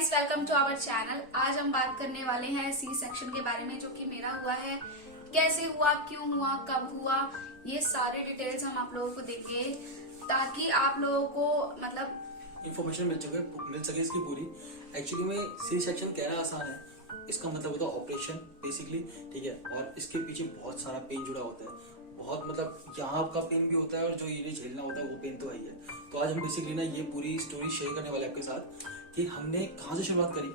Guys, welcome to our channel. आज हम बात करने वाले हैं सी सेक्शन के बारे में, जो कि मेरा हुआ है। कैसे हुआ, क्यों हुआ, कब हुआ, ये सारे डिटेल्स हम आप लोगों को देंगे ताकि आप लोगों को मतलब इन्फॉर्मेशन मिल सके इसकी पूरी। एक्चुअली में सी सेक्शन कहना आसान है, इसका मतलब होता है ऑपरेशन बेसिकली, ठीक है। और इसके पीछे बहुत सारा पेन जुड़ा होता है, बहुत मतलब यहाँ का पेन भी होता है और जो ये झेलना होता है वो पेन तो है ही है। तो आज हम बेसिकली ना ये पूरी स्टोरी शेयर करने वाले आपके साथ कि हमने कहाँ से शुरुआत करी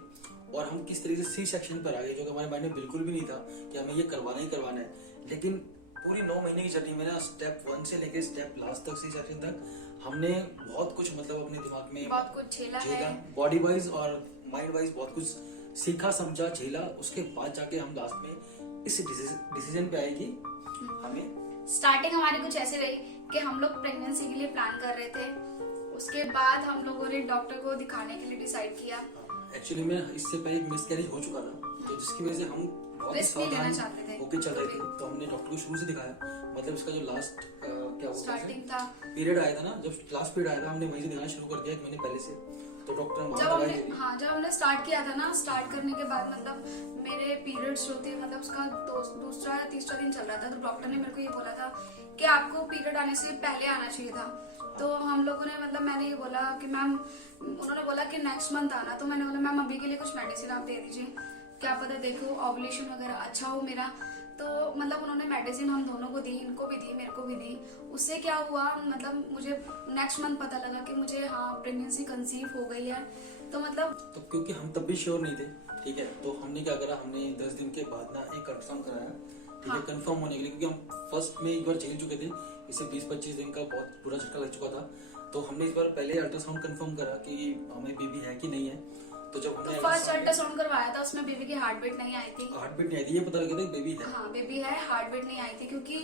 और हम किस तरीके से सी सेक्शन पर आ गए, जो कि हमारे माइंड में बिल्कुल भी नहीं था कि हमें ये करवाना ही करवाना है। लेकिन पूरी 9 महीने की जर्नी में ना स्टेप 1 से लेकर स्टेप लास्ट तक सी सेक्शन तक हमने बहुत कुछ मतलब अपने दिमाग में बहुत कुछ झेला है, बॉडी वाइज और माइंड वाइज बहुत कुछ सीखा, समझा, झेला। उसके बाद जाके हम लास्ट में इस डिसीजन पे आए कि हमें स्टार्टिंग हमारी कुछ ऐसे रही कि हम लोग प्रेगनेंसी के लिए प्लान कर रहे थे। उसके बाद हम लोगों ने डॉक्टर को दिखाने के लिए डिसाइड किया। एक्चुअली में इससे पहले एक मिसकैरेज हो चुका था, तो जिसकी वजह से हम बहुत सावधान होके चल रहे थे। तो हमने डॉक्टर को शुरू से दिखाया, मतलब इसका जो लास्ट क्या स्टार्टिंग था, पीरियड आया था ना, जब लास्ट पीरियड आया था हमने वहीं से दिखाना शुरू कर दिया 1 महीने पहले से। तो डॉक्टर जब हमने स्टार्ट किया था ना, स्टार्ट करने के बाद मतलब मेरे पीरियड्स जो थे, मतलब उसका दूसरा या तीसरा दिन चल रहा था। तो डॉक्टर ने मेरे को ये बोला था कि आपको पीरियड आने से पहले आना चाहिए था। तो हम लोगों ने मतलब मैंने ये बोला कि मैम, उन्होंने बोला कि नेक्स्ट मंथ आना। तो मैंने बोला मैम अभी के लिए कुछ मेडिसिन आप दे दीजिए, क्या पता देखो ओव्यूलेशन वगैरह अच्छा हो मेरा। तो मतलब उन्होंने मेडिसिन हम दोनों को दी, इनको भी दी, मेरे को भी दी। उससे क्या हुआ, मतलब मुझे नेक्स्ट मंथ पता लगा कि मुझे हाँ प्रेगनेंसी कंसीव हो गई है। तो मतलब तो क्योंकि हम तब भी श्योर नहीं थे, ठीक है, तो हमने क्या करा, हमने 10 दिन के बाद ना एक अल्ट्रासाउंड कराया, ठीक है, कंफर्म होने के लिए। क्योंकि हम फर्स्ट में एक बार झेल चुके थे, इससे 20-25 दिन का बहुत बुरा झटका लग चुका था। तो हमने इस बार पहले अल्ट्रासाउंड कंफर्म करा कि हमें बेबी है कि नहीं है। तो जब हमने फर्स्ट अल्ट्रासाउंड करवाया था, उसमें बेबी की हार्ट बीट नहीं आई थी। हार्ट बीट नहीं आई थी, ये पता लगा था बेबी है। हाँ बेबी है, हार्ट बीट नहीं आई थी क्योंकि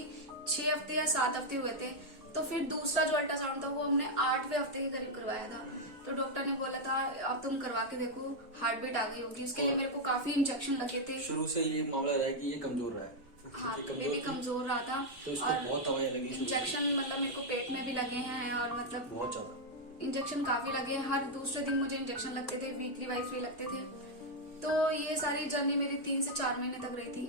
6 हफ्ते या 7 हफ्ते हुए थे। तो फिर दूसरा जो अल्ट्रासाउंड था वो हमने 8वें हफ्ते के करीब करवाया था। तो डॉक्टर ने बोला था अब तुम करवा के देखो, हार्ट बीट आ गई होगी। इसके लिए मेरे को काफी इंजेक्शन लगे थे। शुरू से ये मामला रहा है कि ये कमजोर रहा है। हाँ बेबी कमजोर रहा था, तो इसको बहुत दवाएं लगी, इंजेक्शन मतलब मेरे को पेट में भी लगे हैं और मतलब बहुत ज्यादा इंजेक्शन काफी लगे हैं। हर दूसरे दिन मुझे इंजेक्शन लगते थे, वीकली वाइज भी लगते थे। तो ये सारी जर्नी मेरी 3 से 4 महीने तक रही थी।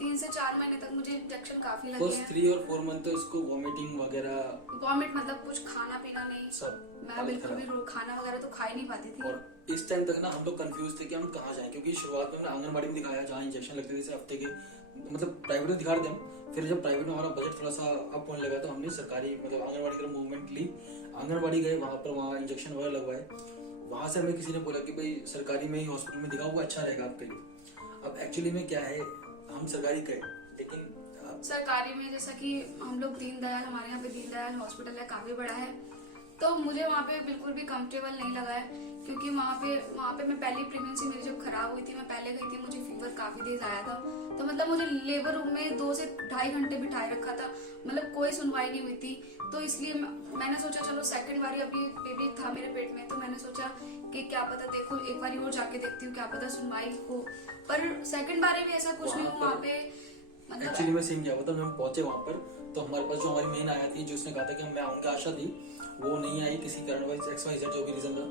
3 से 4 महीने तक मुझे इंजेक्शन काफी लगे हैं। 3 और 4 मंथ तो इसको वॉमिटिंग वगैरह, वॉमिट मतलब कुछ खाना पीना नहीं, सब मैं बिल्कुल भी खाना वगैरह तो खा ही नहीं पाती थी। और इस टाइम तक ना हम लोग कंफ्यूज थे कि हम कहाँ जाएं, क्योंकि शुरुआत में हमने आंगनबाड़ी में दिखाया जहाँ इंजेक्शन लगते थे हफ्ते के, मतलब प्राइवेट में दिखा रहे थे हम। फिर जब प्राइवेट में हमारा बजट थोड़ा सा अप होने लगा तो हमने सरकारी मतलब आंगनबाड़ी की मूवमेंट ली। आंगनबाड़ी गए, वहाँ इंजेक्शन वगैरह लगवाए। वहाँ से हमें किसी ने बोला कि भाई सरकारी में ही हॉस्पिटल में दिखाओ, वो अच्छा रहेगा आपके लिए। अब एक्चुअली में क्या है, हम सरकारी गए, लेकिन सरकारी में जैसा कि हम लोग दीनदयाल, हमारे यहाँ पे दीनदयाल हॉस्पिटल है, काफी बड़ा है। तो मुझे वहाँ पे बिल्कुल भी कंफर्टेबल नहीं लगा है, क्योंकि वहाँ पे मैं पहली प्रेगनेंसी मेरी जब खराब हुई थी, मैं पहले गई थी, मुझे फीवर काफी तेज आया था। तो मतलब मुझे लेबर रूम में 2 से ढाई घंटे बिठाए रखा था, मतलब कोई सुनवाई नहीं हुई थी। तो इसलिए मैंने सोचा चलो सेकंड बारी, अभी बेबी था मेरे पेट में, तो मैंने सोचा कि क्या पता देखो एक बारी और जाके देखती हूँ, क्या पता सुनवाई हो। पर सेकंड बारी भी ऐसा कुछ नहीं हुआ वहाँ पे। एक्चुअली में सीन क्या हुआ था, हम पहुंचे वहाँ पर तो हमारे पास जो हमारी मेन आया थी, जो उसने कहा था कि मैं आऊँगी, आशा थी, वो नहीं आई किसी कारण XYZ जो भी रीजन था।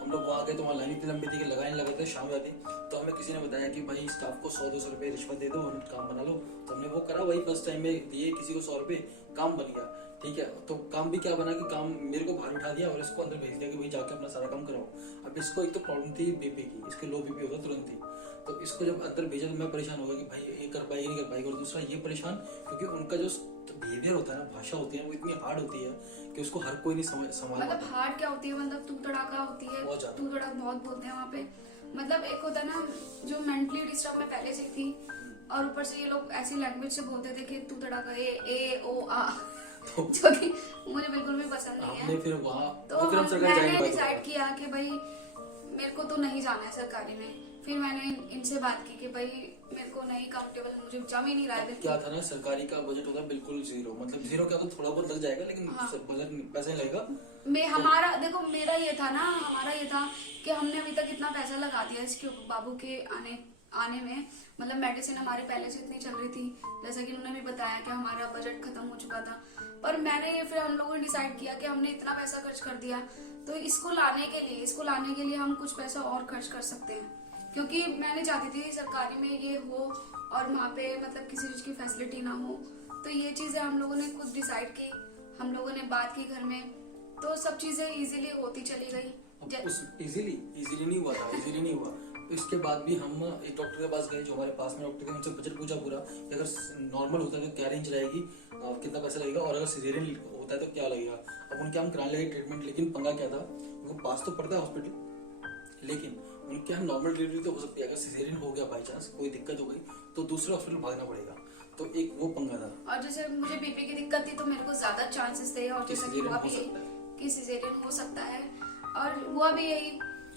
हम लोग वहाँ गए तो वहाँ लाइन इतनी लंबी थी कि लगाने लगे थे शाम जाती। तो हमें किसी ने बताया कि भाई स्टाफ को 100-200 रुपये रिश्वत दे दो और काम बना लो। तो हमने वो करा, वही फर्स्ट टाइम में दिए किसी को 100 रुपये, काम बन गया, ठीक है। तो काम भी क्या बना कि काम मेरे को बाहर उठा दिया और इसको अंदर भेज दिया कि भाई जाके अपना सारा काम कराओ। अब इसको एक तो प्रॉब्लम थी बीपी की, इसके लो बीपी होता तुरंत ही। तो इसको जब अंदर भेजा तो मैं परेशान हो गया कि भाई ये कर पाएगी नहीं कर पाएगी। और दूसरा ये परेशान क्योंकि उनका जो बिहेवियर होता है ना, भाषा होती है, वो इतनी हार्ड होती है कि उसको हर कोई नहीं संभाल मतलब हार्ड क्या होती है, मतलब तू तड़ाका होती है, तू तड़ाक बहुत बोलते हैं वहाँ पे। मतलब एक होता है ना जो मेंटली डिस्टर्ब मैं पहले से थी, और ऊपर से ये लोग ऐसी लैंग्वेज से बोलते थे कि तू तड़ाका ए ओ आ, जो कि मुझे बिल्कुल भी पसंद नहीं है। फिर वहाँ तो मैंने डिसाइड किया कि भाई मेरे को तो नहीं जाना है सरकारी में। फिर मैंने इनसे बात की कि भाई मेरे को नहीं कंफर्टेबल, मुझे जम ही नहीं रहा है। क्या था ना, सरकारी का बजट होता है बिल्कुल जीरो, मतलब जीरो क्या, तो थोड़ा बहुत लग जाएगा लेकिन बजट पैसा नहीं लगेगा। हमारा देखो, मेरा ये था ना, हमारा ये था कि हमने अभी तक इतना पैसा लगा दिया इसके बाबू के आने में। मतलब मेडिसिन हमारी पहले से इतनी चल रही थी, जैसा कि उन्होंने भी बताया कि हमारा बजट खत्म हो चुका था। पर मैंने फिर हम लोगों ने डिसाइड किया कि हमने इतना पैसा खर्च कर दिया, तो इसको लाने के लिए हम कुछ पैसा और खर्च कर सकते हैं, क्योंकि मैं नहीं चाहती थी सरकारी में ये हो और वहाँ पे मतलब किसी चीज की फैसिलिटी ना हो। तो ये चीजें हम लोगों ने खुद डिसाइड की, हम लोगों ने बात की घर में, तो सब चीजें इजीली होती चली गई। उस इजीली नहीं हुआ। तो इसके बाद भी हम एक डॉक्टर के पास गए जो हमारे पास में डॉक्टर थे, उनसे बजट पूछा पूरा कि अगर नॉर्मल होता है तो क्या रेंज रहेगी, कितना पैसा लगेगा, और अगर सिजेरियन होता है तो क्या लगेगा। अब उनके हम कराने लगे ट्रीटमेंट, लेकिन पंगा क्या था, उनको पास तो पड़ता है हॉस्पिटल, लेकिन उनके यहाँ नॉर्मल डिलीवरी तो हो सकती है, अगर सिजेरियन हो गया बाई चांस कोई दिक्कत हो गई तो दूसरे हॉस्पिटल भागना पड़ेगा। तो एक वो पंगा था। और जैसे मुझे बीपी की दिक्कत थी तो मेरे को ज्यादा चांसेस थे, और जैसे कि हुआ भी यही कि सिजेरियन हो सकता है, और हुआ भी यही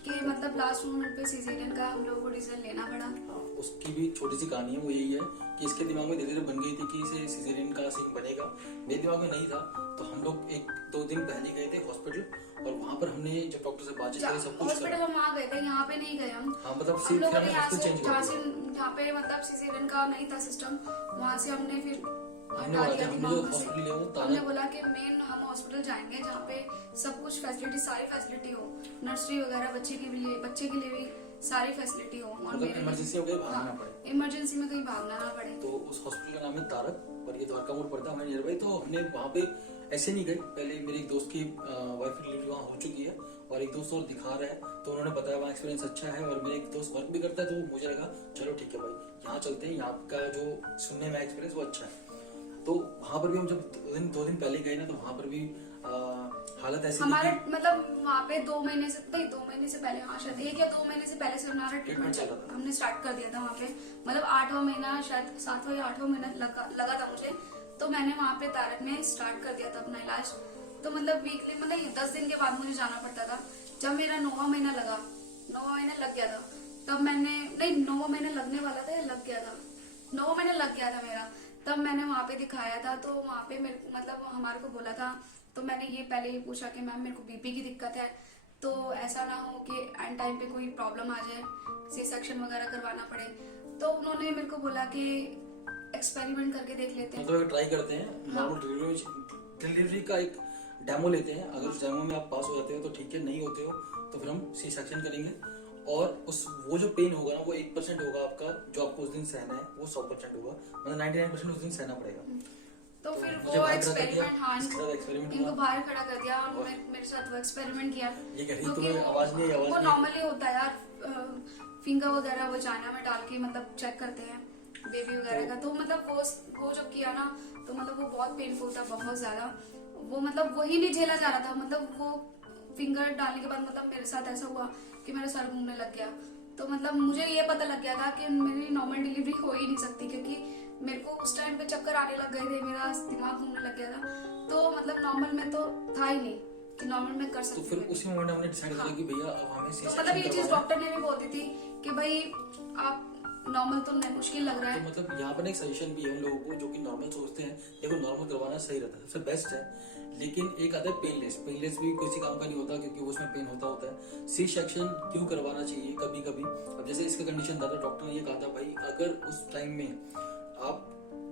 कि मतलब लास्ट मोमेंट पे सिजेरियन का हम लोगों को डिसीजन लेना पड़ा। उसकी भी छोटी सी कहानी है, वो यही है कि इसके दिमाग में धीरे धीरे बन गई थी कि इसे सिजेरियन का सीन बनेगा। मेरे दिमाग में नहीं था, तो हम लोग 1-2 दिन पहले गए थे हॉस्पिटल, और वहाँ पर हमने जब डॉक्टर से बातचीत करी सब कुछ हॉस्पिटल हम वहाँ गए थे, यहाँ पे नहीं गए हम। हाँ मतलब हम लोगों ने यहाँ चेंज से जहाँ पे मतलब सिजेरियन का नहीं था सिस्टम, वहाँ से हमने फिर हमने बोला कि मेन हम हॉस्पिटल जाएंगे जहाँ पे सब कुछ फैसिलिटी, सारी फैसिलिटी हो, नर्सरी वगैरह बच्चे के लिए भी सारी फैसिलिटी हो, और इमरजेंसी में कहीं भागना ना पड़े। तो उस हॉस्पिटल का नाम है तारक, और ये द्वारका मोड़ पड़ता है हमारे नियर बाई। तो हमने वहाँ पे ऐसे नहीं गए, पहले मेरे एक दोस्त की वाइफ की डिलीवरी वहाँ हो चुकी है और एक दोस्त और दिखा रहा है, तो उन्होंने बताया वहाँ एक्सपीरियंस अच्छा है, और मेरे एक दोस्त वर्क भी करता है, तो मुझे लगा चलो ठीक है भाई यहाँ चलते हैं, यहाँ का जो सुनने में एक्सपीरियंस वो अच्छा है। तो वहाँ पर भी हम जब 2 दिन पहले गए ना, तो वहाँ पर भी हालत ऐसी हमारे मतलब वहाँ पे 2 महीने से पहले, हाँ शायद 1 या 2 महीने से पहले से हमारा ट्रीटमेंट चल रहा था, हमने स्टार्ट कर दिया था वहाँ पे, मतलब 8वां महीना, शायद 7वां या 8वां महीना लगा था मुझे, तो मैंने वहाँ पे तारक में स्टार्ट कर दिया था अपना इलाज। तो मतलब वीकली मतलब 10 दिन के बाद मुझे जाना पड़ता था। जब मेरा 9वां महीना लग गया था, तब मैंने, नहीं 9वां महीना लगने वाला था या लग गया था, 9वां महीना लग गया था मेरा, तब मैंने वहाँ पे दिखाया था। तो वहाँ पे मेरे मतलब हमारे को बोला था, तो मैंने ये पहले ही पूछा कि मैम मेरे को बीपी की दिक्कत है, तो ऐसा ना हो कि एंड टाइम पे कोई प्रॉब्लम आ जाए, सी सेक्शन वगैरह करवाना पड़े। तो उन्होंने मेरे को बोला कि एक्सपेरिमेंट करके देख लेते हैं, मतलब ट्राई करते हैं, नॉर्मल डिलीवरी का एक डेमो लेते हैं, अगर उस डेमो में आप पास हो जाते हो तो ठीक है, नहीं होते हो तो फिर हम सी सेक्शन करेंगे, और उस वो जो पेन होगा ना वो 1% होगा आपका, जो आपको उस दिन सहना है वो 100% होगा, मतलब 99% उस दिन सहना पड़ेगा। तो फिर वो एक्सपेरिमेंट, हाँ इनको बाहर खड़ा कर दिया, मेरे साथ वो एक्सपेरिमेंट किया। ये कह रही तुम्हें आवाज नहीं, वो नॉर्मली होता है यार, फिंगर वगैरह वो जाना में डाल के मतलब चेक करते हैं बेबी वगैरह का। तो मतलब वो जब किया ना, तो मतलब वो बहुत पेनफुल था, बहुत ज्यादा, वो मतलब वही नहीं झेला जा रहा था। मतलब वो फिंगर डालने के बाद मतलब मेरे साथ ऐसा हुआ कि मेरा सर घूमने लग गया। तो मतलब मुझे ये पता लग गया था कि मेरी नॉर्मल डिलीवरी हो ही नहीं सकती, क्योंकि मेरे को उस टाइम पे चक्कर आने लग गए थे, मेरा दिमाग घूमने लग गया था। तो मतलब नॉर्मल में तो था ही नहीं कि नॉर्मल में कर सकती। तो फिर उसी मोमेंट हमने डिसाइड किया कि भैया अब हमें सी सेक्शन। तो मतलब ये चीज डॉक्टर ने भी बोल दी थी कि भाई आप नॉर्मल तो मुश्किल लग रहा है। तो मतलब यहाँ पर एक सजेशन भी है उन लोगों को जो कि नॉर्मल सोचते हैं, देखो नॉर्मल करवाना सही रहता है, सबसे बेस्ट है, लेकिन एक आता है पेनलेस भी किसी काम का नहीं होता, क्योंकि उसमें पेन होता है। सी सेक्शन क्यों करवाना चाहिए कभी कभी, अब जैसे इसका कंडीशन था तो डॉक्टर ने ये कहा था भाई अगर उस टाइम में आप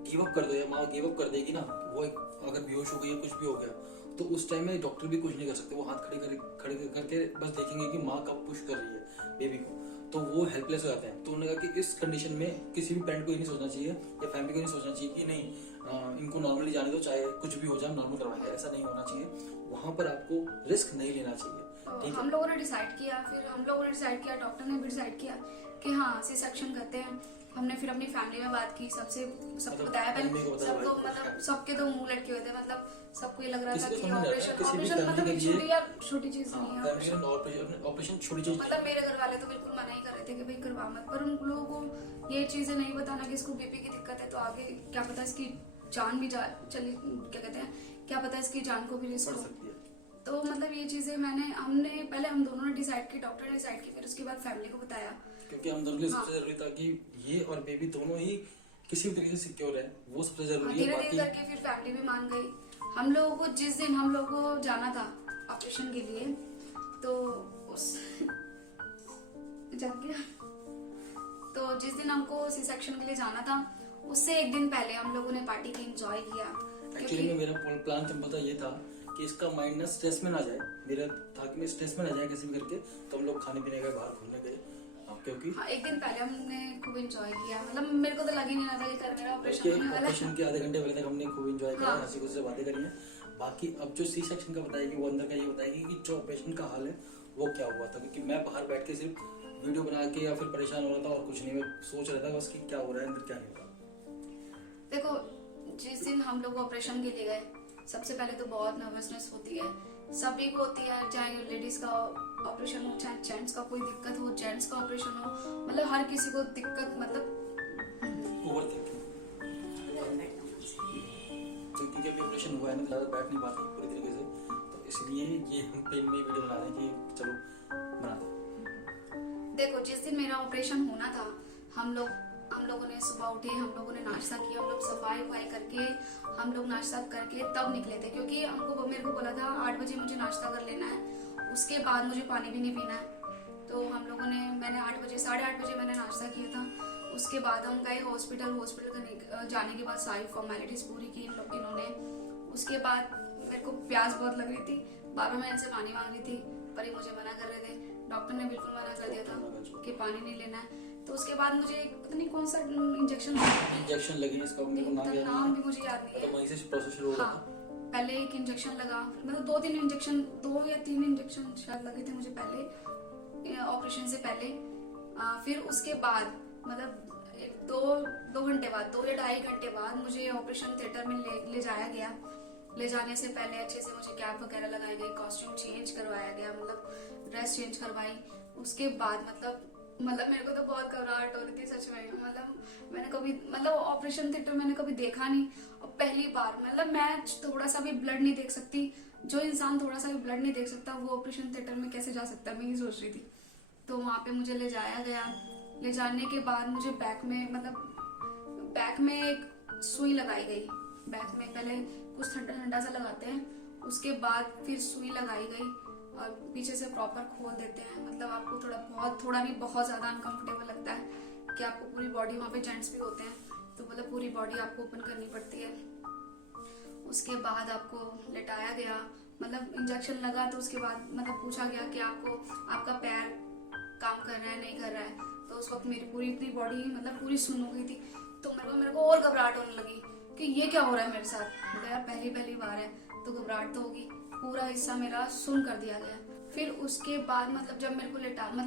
गिव अप कर दो या माँ गिव अप कर देगी ना, वो अगर बेहोश हो गई या कुछ भी हो गया, तो उस टाइम में डॉक्टर भी कुछ नहीं कर सकते, वो हाथ खड़े करके बस देखेंगे कि माँ कब पुश कर रही है बेबी को, तो वो हेल्पलेस हो जाते हैं। तो उन्होंने कहा कि इस कंडीशन में किसी भी पेरेंट को ये नहीं सोचना चाहिए या फैमिली को नहीं सोचना चाहिए कि नहीं इनको नॉर्मली जाने दो, चाहे कुछ भी हो जाए नॉर्मल करवाएंगे, ऐसा नहीं होना चाहिए। वहाँ पर आपको रिस्क नहीं लेना चाहिए। ठीक हम लोगों ने डिसाइड किया, डॉक्टर ने भी डिसाइड किया कि हाँ सी सेक्शन करते हैं। हमने फिर अपनी फैमिली में बात की, सबको बताया पहले, सबको मतलब सबके तो मुंह लटके हुए थे, मतलब सबको ये लग रहा था कि ऑपरेशन मतलब छोटी चीज नहीं है, ऑपरेशन छोटी चीज। मतलब मेरे घर वाले तो बिल्कुल मना ही कर रहे थे कि भाई करवा मत, पर उन लोगों को ये चीजें नहीं बताना कि इसको बीपी की दिक्कत है, तो आगे क्या पता इसकी जान भी चली, क्या कहते हैं, क्या पता इसकी जान को भी रिस्क हो। तो मतलब ये चीजें हमने पहले हम दोनों ने डिसाइड की, डॉक्टर ने डिसाइड की, फिर उसके बाद फैमिली को बताया, क्योंकि हम दोनों के लिए सबसे जरूरी था कि ये और बेबी दोनों ही किसी भी तरीके से सिक्योर है, वो सबसे जरूरी है। धीरे-धीरे करके फिर फैमिली भी मान गई। हम लोगों को जिस दिन हम लोगों को जाना था ऑपरेशन के लिए, तो उस तो जिस दिन हमको सी सेक्शन के लिए जाना था, उससे एक दिन पहले हम लोगों ने पार्टी की, एंजॉय किया। एक्चुअली में मेरा प्लान सिंपल था, ये था कि इसका माइंड ना स्ट्रेस में ना जाए, मेरा था कि मैं स्ट्रेस में ना जाए किसी भी करके। तो हम लोग खाने पीने गए, बाहर घूमने गए, क्योंकि हाँ, एक दिन पहले हमने खूब एंजॉय किया, मतलब मेरे को तो लग ही नहीं रहा था कि कल मेरा ऑपरेशन उसके होने वाला है। ऑपरेशन के आधे घंटे पहले तक हमने खूब एंजॉय करा, हाँ। हंसी खुशी से बातें करी हैं। बाकी अब जो सी सेक्शन का बताएगी, वो अंदर का ये बताएगी कि जो ऑपरेशन का हाल है वो क्या हुआ था, क्योंकि मैं बाहर बैठ के सिर्फ वीडियो बना के या फिर परेशान हो रहा था और कुछ नहीं, मैं सोच रहा था बस कि क्या हो रहा है अंदर, क्या नहीं हो रहा। देखो, जिस दिन हम लोग ऑपरेशन के लिए गए, सबसे पहले तो बहुत नर्वसनेस होती है, सभी को होती है, चाहे लेडीज का ऑपरेशन हो चाहे जेंट्स का कोई दिक्कत हो, जेंट्स का ऑपरेशन हो, मतलब हर किसी को दिक्कत, मतलब ओवर थिंकिंग, क्योंकि अभी ऑपरेशन हुआ है ना, ज़्यादा बैठ नहीं पाती पूरी तरीके से, तो इसलिए ये हम पेन में वीडियो बना रहे हैं कि चलो बना दें। देखो, जिस दिन मेरा ऑपरेशन होना था, हम लोगों ने सुबह उठे, हम लोगों ने नाश्ता किया, हम लोग सफाई वफाई करके, हम लोग नाश्ता करके तब निकले थे, क्योंकि मेरे को बोला था 8 बजे मुझे नाश्ता कर लेना है, उसके बाद मुझे पानी भी नहीं पीना है। तो हम लोगों ने, मैंने 8 बजे 8:30 बजे मैंने नाश्ता किया था, उसके बाद हम गए हॉस्पिटल जाने के बाद सारी फॉर्मेलिटीज पूरी की इन्होंने। उसके बाद मेरे को प्यास बहुत लग रही थी, बाबा मैं इनसे पानी मांग रही थी, पर ये मुझे मना कर रहे थे, डॉक्टर ने बिल्कुल मना कर दिया था कि पानी नहीं लेना है। तो उसके बाद मुझे पता नहीं कौन सा इंजेक्शन लगी, इसका मेरे को नाम भी मुझे याद नहीं है। तो वहीं से प्रोसेस शुरू हो रहा हाँ, था। पहले एक इंजेक्शन लगा, मतलब 2 या 3 इंजेक्शन शायद लगे थे मुझे पहले, ऑपरेशन से पहले। फिर उसके बाद मतलब 2 घंटे बाद, 2 या 2.5 घंटे बाद मुझे ऑपरेशन थिएटर में ले जाया गया। ले जाने से पहले अच्छे से मुझे कैप वगैरह लगाई गई, कॉस्ट्यूम चेंज करवाया गया, मतलब ड्रेस चेंज करवाई। उसके बाद मतलब मेरे को तो बहुत घबराहट हो रही थी सच में, मतलब मैंने कभी, मतलब ऑपरेशन थिएटर मैंने कभी देखा नहीं, और पहली बार, मतलब मैं थोड़ा सा भी ब्लड नहीं देख सकती, जो इंसान थोड़ा सा भी ब्लड नहीं देख सकता वो ऑपरेशन थिएटर में कैसे जा सकता है, मैं ये सोच रही थी। तो वहाँ पे मुझे ले जाया गया, ले जाने के बाद मुझे बैक में एक सुई लगाई गई, बैक में पहले कुछ ठंडा सा लगाते हैं, उसके बाद फिर सुई लगाई गई और पीछे से प्रॉपर खोल देते हैं, मतलब आपको थोड़ा नहीं बहुत ज्यादा अनकंफर्टेबल लगता है कि आपको पूरी बॉडी, वहाँ पे जेंट्स भी होते हैं तो मतलब पूरी बॉडी आपको ओपन करनी पड़ती है। उसके बाद आपको लेटाया गया, मतलब इंजेक्शन लगा, तो उसके बाद मतलब पूछा गया कि आपका पैर काम कर रहा है नहीं कर रहा है। तो उस वक्त मेरी पूरी बॉडी मतलब पूरी सुन्न हो गई थी, तो मेरे को और घबराहट होने लगी कि ये क्या हो रहा है मेरे साथ। मतलब यार पहली बार है तो घबराहट तो होगी। पूरा हिस्सा मेरा सुन्न कर दिया गया। फिर उसके बाद मतलब जब मेरे को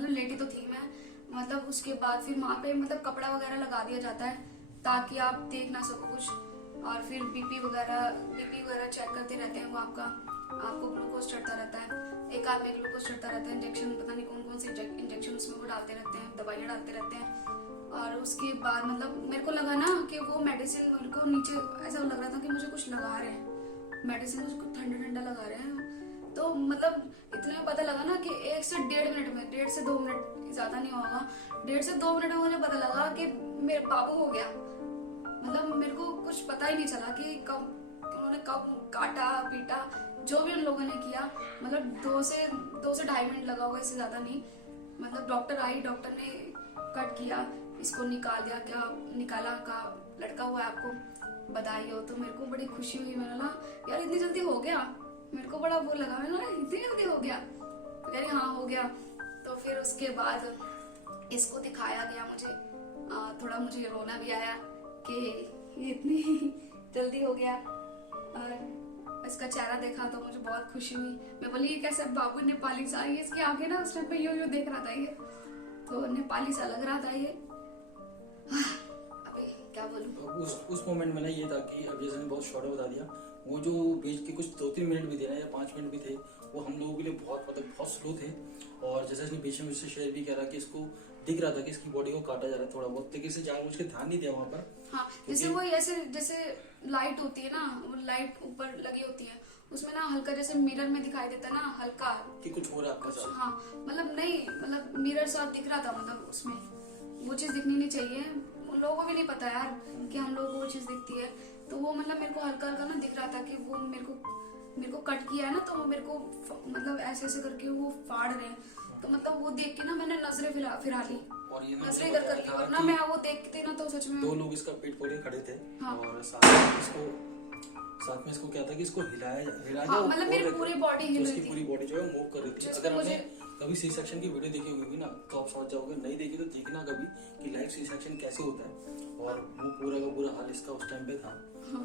लेटी तो थी मैं, मतलब उसके बाद फिर वहाँ पे मतलब कपड़ा वगैरह लगा दिया जाता है ताकि आप देख ना सको कुछ, और फिर बीपी वगैरह चेक करते रहते हैं वो आपको ग्लूकोज चढ़ता रहता है, एक आध में ग्लूकोज चढ़ता रहता है, इंजेक्शन पता नहीं कौन से इंजेक्शन उसमें वो डालते रहते हैं, दवाइयाँ डालते रहते हैं। और उसके बाद मतलब मेरे को लगा ना कि वो मेडिसिन मेरे को नीचे ऐसा लग रहा था कि मुझे कुछ लगा रहे हैं, मेडिसिन मुझे ठंडा लगा रहे हैं। तो मतलब इतने में पता लगा ना कि 1 से 1.5 मिनट में, 1.5 से 2 मिनट ज्यादा नहीं होगा, 1.5 से 2 मिनट में मुझे पता लगा कि मेरे बाबू हो गया। मतलब मेरे को कुछ पता ही नहीं चला कि उन्होंने कब काटा पीटा, जो भी उन लोगों ने किया, मतलब 2 से 2.5 मिनट लगा होगा, इससे ज्यादा नहीं। मतलब डॉक्टर ने कट किया, इसको निकाल दिया, क्या निकाला का लड़का हुआ है आपको बधाई हो। तो मेरे को बड़ी खुशी हुई, मैंने ना यार इतनी जल्दी हो गया, मेरे को बड़ा वो लगा, मैंने इतनी जल्दी हो गया, तो कह रही हाँ हो गया। तो फिर उसके बाद इसको दिखाया गया मुझे, थोड़ा मुझे रोना भी आया कि ये इतनी जल्दी हो गया, और इसका चेहरा देखा तो मुझे बहुत खुशी हुई। मैं बोली ये कैसे बाबू नेपाली सा, ये इसके आगे ना उस टाइम पे यो देख रहा था, ये तो नेपाली सा लग रहा था ये। अबे क्या बोलूं। उस मोमेंट में ना ये था कि अब जैसे बहुत शॉर्ट बता दिया, वो जो बीच के कुछ 2-3 मिनट भी थे ना या 5 मिनट भी थे, वो हम लोगों के लिए बहुत स्लो थे। और जैसे इसने बीच में मुझसे शेयर भी करा कि इसको दिख रहा था कि इसकी बॉडी को काटा जा रहा है थोड़ा बहुत, लेकिन इसे जानबूझ के ध्यान नहीं दिया वहाँ पर। हाँ, जैसे वो ऐसे जैसे लाइट होती है ना, वो लाइट ऊपर लगी होती है, उसमें ना हल्का जैसे मिरर में दिखाई देता है ना, हल्का कि कुछ हो रहा है आपके साथ। हाँ, मतलब नहीं, मतलब मिरर साथ दिख रहा था, मतलब उसमें वो चीज दिखनी नहीं चाहिए, उन लोगों को भी नहीं पता यार कि हम लोगों को वो चीज दिखती है। तो वो मतलब मेरे को हल्का ना दिख रहा था कि वो मेरे को कट किया है ना, तो वो मेरे को मतलब ऐसे करके वो फाड़ रहे हैं। तो मतलब वो देख के ना मैंने नजरें फिरा ली, और ये नजरें इधर कर ली, वरना मैं वो देखती ना तो सच में 2 लोग इसका पेट फोड़ के खड़े थे। हाँ। और साथ में इसको साथ में इसको क्या था कि इसको हिलाया हाँ, मतलब मेरी पूरी body हिल रही उसकी थी। पूरी बॉडी जो है मूव कर रही थी। जिसको अगर आपने मुझे- कभी सी सेक्शन की वीडियो देखी होगी ना तो आप समझ जाओगे, नहीं देखी तो देखना कभी कि लाइव सी सेक्शन कैसे होता है। और वो पूरा का पूरा हाल इसका उस टाइम पे था। हाँ,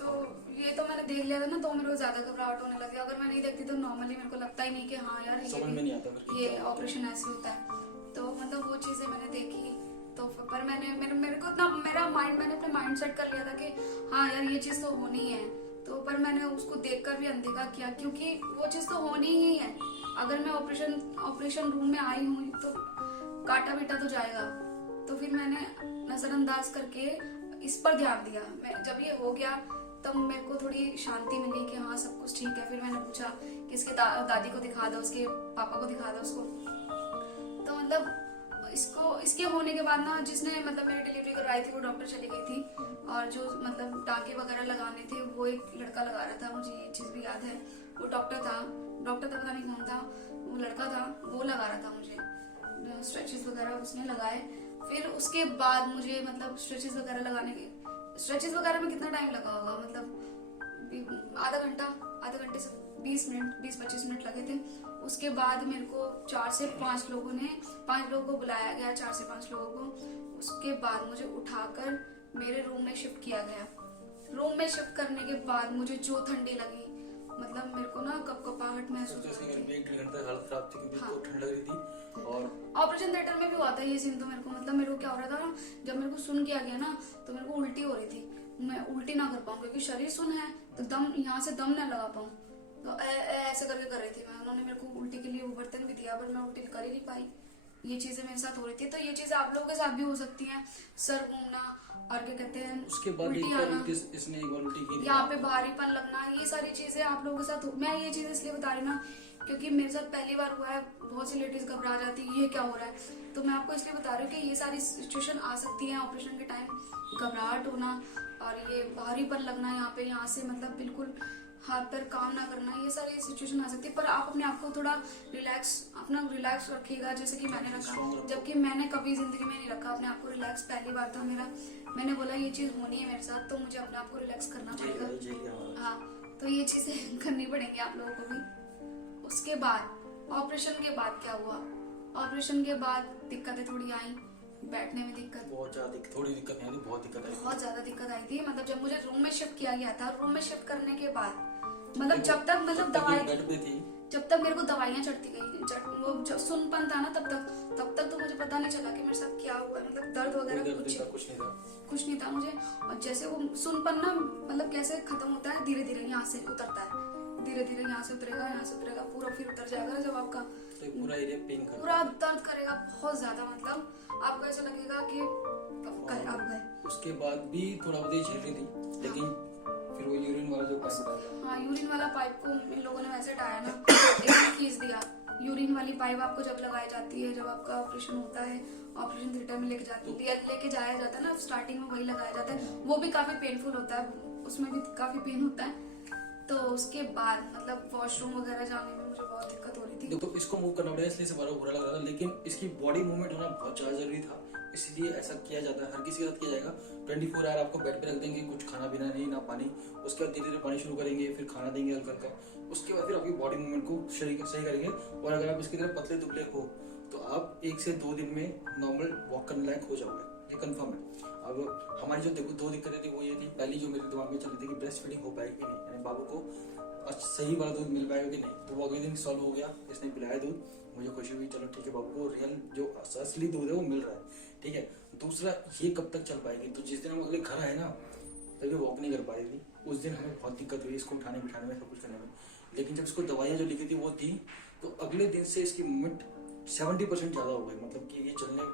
तो ये तो मैंने देख लिया था ना, तो मेरे को ज्यादा घबराहट होने लगी। अगर मैं नहीं देखती तो नॉर्मली मेरे को लगता ही नहीं कि हाँ यार समझ में नहीं आता फिर कि ये क्या होता है। ऑपरेशन ऐसे होता है। तो मतलब वो चीजें मैंने देखी, तो पर मेरे को इतना मैंने अपने माइंड सेट कर लिया था कि हाँ यार ये चीज तो होनी है। तो पर मैंने उसको देखकर भी अनदेखा किया, क्योंकि वो चीज तो होनी ही है। अगर मैं ऑपरेशन रूम में आई हूँ तो काटा बेटा तो जाएगा। तो फिर मैंने नजरअंदाज करके इस पर ध्यान दिया। मैं जब ये हो गया तब मेरे को थोड़ी शांति मिली कि हाँ सब कुछ ठीक है। फिर मैंने पूछा कि इसके दादी को दिखा दो, उसके पापा को दिखा दो उसको। तो मतलब इसके होने के बाद ना, जिसने मतलब मेरी डिलीवरी करवाई थी वो डॉक्टर चली गई थी, और जो मतलब टाँके वगैरह लगाने थे वो एक लड़का लगा रहा था। मुझे ये चीज भी याद है, वो डॉक्टर था पता नहीं कौन था, वो लड़का था, वो लगा रहा था मुझे स्ट्रेचेस वगैरह उसने लगाए। फिर उसके बाद मुझे मतलब स्ट्रेचेस वगैरह में कितना टाइम लगा होगा, मतलब आधा घंटे से 20-25 मिनट लगे थे। उसके बाद मेरे को 4 से 5 लोगों को बुलाया गया, 4 से 5 लोगों को। उसके बाद मुझे उठाकर मेरे रूम में शिफ्ट किया गया। रूम में शिफ्ट करने के बाद मुझे जो ठंडी लगी, मतलब मेरे को ना कपकपाहट महसूस हो रही थी। 1 घंटा हालत खराब थी क्योंकि हाँ। ठंड लग रही थी। और ऑपरेशन थिएटर में भी हुआ था ये सीन। तो मेरे को मतलब मेरे को क्या हो रहा था, जब मेरे को सुन किया गया ना तो मेरे को उल्टी हो रही थी। मैं उल्टी ना कर पाऊँ क्योंकि शरीर सुन है, तो दम यहाँ से दम ना लगा पाऊँ, तो ऐसे करके कर रही थी मैं। उन्होंने मेरे को उल्टी के लिए वो बर्तन भी दिया, पर मैं उल्टी कर ही नहीं पाई। ये चीजें मेरे साथ हो रही थी। तो ये चीजें आप लोगों के साथ भी हो सकती हैं, सर घूमना और क्या कहते हैं उसके बाद उल्टी एक बार आना, इसने एक बार उल्टी की। यहाँ पे भारीपन लगना, ये सारी चीजें आप लोगों के साथ मैं ये चीज इसलिए बता रही ना क्योंकि मेरे साथ पहली बार हुआ है। बहुत सी लेडीज घबरा जाती है ये क्या हो रहा है। तो मैं आपको इसलिए बता रही हूँ कि ये सारी सिचुएशन आ सकती है ऑपरेशन के टाइम। घबराहट होना और ये भारीपन लगना, यहाँ से मतलब बिल्कुल हाथ पैर काम ना करना, ये सारी सिचुएशन आ सकती है। पर आप अपने आप को थोड़ा रिलैक्स रखिएगा, जैसे कि मैंने रखा, जबकि मैंने कभी जिंदगी में नहीं रखा अपने आप को रिलैक्स। पहली बार था मेरा। मैंने बोला ये चीज होनी है मेरे साथ, तो मुझे अपने आप को रिलैक्स करना पड़ेगा। हाँ, तो ये चीजें करनी पड़ेंगी आप लोगों को भी। उसके बाद ऑपरेशन के बाद क्या हुआ, ऑपरेशन के बाद दिक्कतें थोड़ी आई, बैठने में दिक्कत, बहुत ज्यादा थोड़ी दिक्कत नहीं आई, बहुत दिक्कत आई, बहुत ज्यादा दिक्कत आई थी। मतलब जब मुझे रूम में शिफ्ट किया गया था, रूम में शिफ्ट करने के बाद मतलब जब तक मतलब दवाई बेड पे थी, जब तक मेरे को दवाइयाँ चढ़ती गई, वो जब सुनपन था ना तब तक तो मुझे पता नहीं चला कि मेरे साथ क्या हुआ है। मतलब दर्द वगैरह कुछ नहीं था मुझे। और जैसे वो सुनपन ना मतलब कैसे खत्म होता है, धीरे धीरे यहाँ से उतरता है, धीरे धीरे यहाँ से उतरेगा पूरा, फिर उतर जाएगा जब आपका पूरा एरिया पेन कर, पूरा दर्द करेगा बहुत ज्यादा। मतलब आपको ऐसा लगेगा कि अब गए। उसके बाद भी थोड़ा बहुत झेल रही थी, लेकिन फिर वो यूरिन वाला जो पाइप था, हाँ यूरिन वाला पाइप को इन लोगों ने वैसे हटाया ना, एकदम खींच दिया। यूरिन वाली पाइप आपको जब लगाई जाती है, जब आपका ऑपरेशन होता है, ऑपरेशन थिएटर में लेके जाया जाता है ना, स्टार्टिंग में वही लगाया जाता है। वो भी काफी पेनफुल होता है, उसमें भी काफी पेन होता है। तो उसके बाद मतलब वॉशरूम वगैरह जाने में मुझे बहुत दिक्कत हो रही थी। तो इसको मूव करना पड़ेगा, इसलिए से बड़ा बुरा लग रहा था, लेकिन इसकी बॉडी मूवमेंट होना बहुत ज्यादा जरूरी था, इसलिए ऐसा किया जाता है। हर किसी के साथ किया जाएगा। 24 आवर आपको बेड पे रख देंगे, कुछ खाना पीना नहीं, ना पानी। उसके बाद धीरे धीरे पानी शुरू करेंगे, फिर खाना देंगे हल्का हल्का। उसके बाद फिर आपकी बॉडी मूवमेंट को सही करेंगे। और अगर आप इसकी तरह पतले दुबले हो तो आप 1 से 2 दिन में नॉर्मल वॉक करने लायक हो जाओगे, ये कंफर्म है। अब हमारी जो देखो 2 दिक्कतें थी वो ये थी, पहली जो मेरे दिमाग में चल रही थी कि ब्रेस्ट फीडिंग हो पाएगी कि नहीं, यानी बाबू को सही वाला दूध मिल पाएगा कि नहीं। तो वो अगले दिन सॉल्व हो गया, इसने पिलाया दूध, मुझे खुशी हुई, चलो ठीक है बाबू को रियल जो असली दूध है वो मिल रहा है, ठीक है। दूसरा, ये कब तक चल पाएगी, तो जिस दिन हम अगले घर आए ना तभी वॉक नहीं कर पा रही थी, उस दिन हमें बहुत दिक्कत हुई इसको उठाने बिठाने में, सब कुछ करने में। लेकिन जब इसको दवाइयाँ जो लिखी थी वो थी, तो अगले दिन से इसकी मूवमेंट 70% ज्यादा हो गई, मतलब कि ये चलने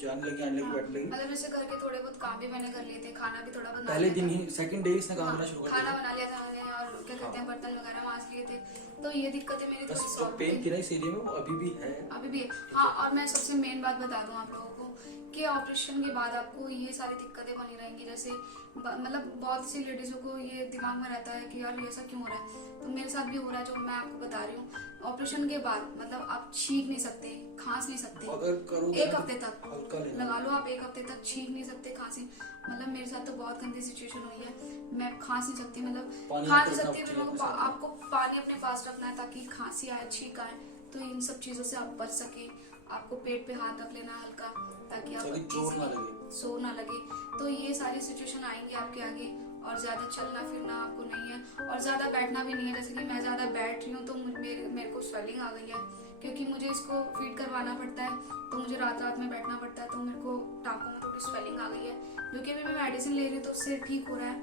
जाने लगी, आने लगी, बैठने लगी। मतलब ऐसे करके थोड़े बहुत काम भी मैंने कर लिए थे, खाना भी थोड़ा बना पहले दिन ही, सेकंड डे इसने काम करना शुरू कर दिया, खाना बना लिया था मैंने, और क्या कहते हैं बर्तन वगैरह मांज लिए थे। तो ये दिक्कतें मेरी थोड़ी बस सॉल्व पेन की ना इस एरिया में वो अभी भी है, अभी भी है। हाँ, और मैं सबसे मेन बात बता दूं आप लोगों को कि ऑपरेशन के बाद आपको ये सारी दिक्कतें बनी रहेंगी। जैसे मतलब बहुत सी लेडीजों को ये दिमाग में रहता है कि यार ऐसा क्यों हो रहा है, तो मेरे साथ भी हो रहा है, जो मैं आपको बता रही हूँ। ऑपरेशन के बाद मतलब आप छींक नहीं सकते, खांस नहीं सकते अगर करोगे एक हफ्ते तक, हल्का लेना। लगा लो आप, एक हफ्ते तक छींक नहीं सकते खांसी। मतलब मेरे साथ तो बहुत गंदी सिचुएशन हुई है, मैं खांस नहीं सकती, मतलब पानी खा आपको नहीं रखना सकती। चाहिए मेरे को अपने साथ। आपको पानी अपने पास रखना है ताकि खांसी आए, छींक आए, तो इन सब चीजों से आप बच सके। आपको पेट पे हाथ रख लेना हल्का, ताकि आप ताकि जोर ना easily लगे। सो ना लगे। तो ये सारी सिचुएशन आएंगी आपके आगे, और ज्यादा चलना फिरना आपको नहीं है, और ज्यादा बैठना भी नहीं है। जैसे कि मैं ज्यादा बैठ रही हूँ तो मेरे को स्वेलिंग आ गई है, क्योंकि मुझे इसको फीड करवाना पड़ता है, तो मुझे रात में बैठना पड़ता है, तो मेरे को टांगों में थोड़ी स्वेलिंग आ गई है, जो कि अभी मैं मेडिसिन ले रही हूँ तो उससे ठीक हो रहा है।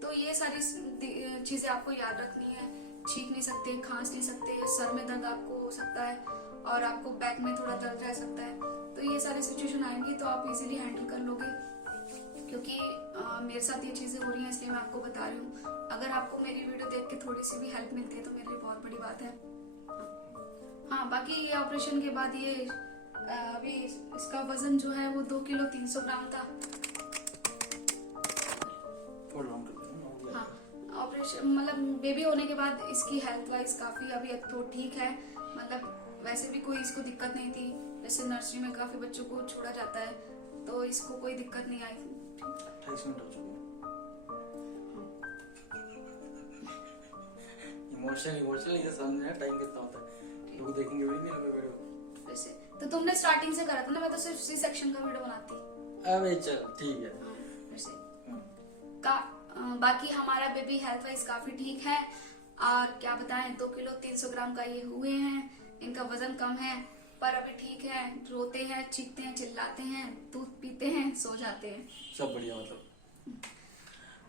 तो ये सारी चीजें आपको याद रखनी है। छींक नहीं सकते, खांस नहीं सकते, सर में दर्द आपको हो सकता है, और आपको बैक में थोड़ा दर्द रह सकता है। तो ये सारी सिचुएशन आएंगी तो आप इजीली हैंडल कर लोगे, क्योंकि मेरे साथ ये चीजें हो रही हैं, इसलिए मैं आपको बता रही हूँ। अगर आपको मेरी वीडियो देख के थोड़ी सी भी हेल्प मिलती है तो मेरे लिए बहुत बड़ी बात है। हाँ, बाकी ये ऑपरेशन के बाद ये अभी इसका वजन जो है वो 2 किलो 300 ग्राम था। हाँ, ऑपरेशन मतलब बेबी होने के बाद इसकी हेल्थ वाइज काफी अभी तो ठीक है। मतलब वैसे भी कोई इसको दिक्कत नहीं थी, जैसे नर्सरी में काफी बच्चों को छोड़ा जाता है, तो इसको कोई दिक्कत नहीं आई। 28 मिनट हो चुके हैं। इमोशनल ये समझ में टाइम कितना होता है, लोग देखेंगे भी नहीं हमें वीडियो। वैसे तो तुमने स्टार्टिंग से करा था ना, मैं तो सिर्फ सी सेक्शन का वीडियो बनाती। अबे चल ठीक है। वैसे बाकी हमारा बेबी हेल्थ वाइज काफी ठीक है, और क्या बताएं 2 किलो 300 ग्राम का ये हुए हैं। इनका वजन कम है पर अभी ठीक है, रोते हैं, चीखते हैं, चिल्लाते हैं, दूध पीते हैं, सो जाते हैं। सब बढ़िया,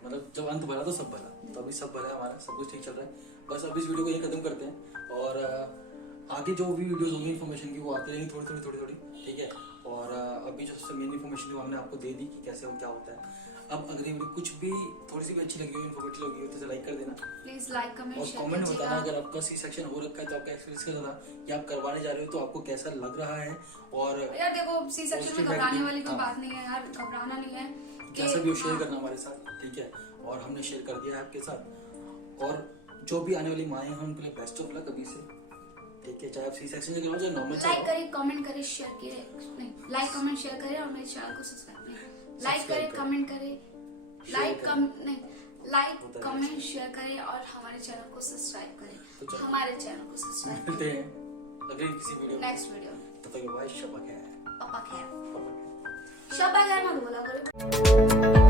मतलब जब अंत भरा तो सब भरा, तो अभी सब भरा है हमारा, सब कुछ ठीक चल रहा है। बस अब इस वीडियो को यही खत्म करते हैं, और आगे जो भी वीडियोस होंगी इन्फॉर्मेशन की वो आती रहेंगी थोड़ी, ठीक है। और अभी जो सबसे मेन इन्फॉर्मेशन थी वो हमने आपको दे दी कि कैसे हो क्या होता है। अब अगर ये वीडियो कुछ भी थोड़ी सी भी अच्छी लगी हो, इन्फॉर्मेटिव लगी हो, तो लाइक कर देना, प्लीज लाइक कमेंट और शेयर कमेंट में बताना कीजिएगा। अगर आपका सी सेक्शन हो रखा है तो आपका एक्सपीरियंस कैसा था, या आप करवाने जा रहे हो तो आपको कैसा लग रहा है। और यार देखो, सी सेक्शन में Positive घबराने acting, वाली कोई हाँ। बात नहीं है यार, घबराना नहीं है। जैसा भी हो शेयर हाँ, करना हमारे साथ, ठीक है। और हमने शेयर कर दिया है आपके साथ, और जो भी आने वाली माएँ हैं उनके लिए बेस्ट ऑफ लक अभी से, ठीक है। चाहे आप सी सेक्शन से करवाओ चाहे नॉर्मल से लाइक करें, कमेंट करें, शेयर करें, नहीं लाइक कमेंट शेयर करें, और मेरे चैनल को सब्सक्राइब करें। लाइक करें, कमेंट करें, लाइक कमेंट शेयर करें, और हमारे चैनल को सब्सक्राइब तो करें। चलो। हमारे चैनल को सब्सक्राइब मिलते हैं अगले किसी वीडियो में। नेक्स्ट वीडियो में। तब तक भाई शबा खैर। पापा खैर, पापा खैर। शबा खैर मत बोला करो।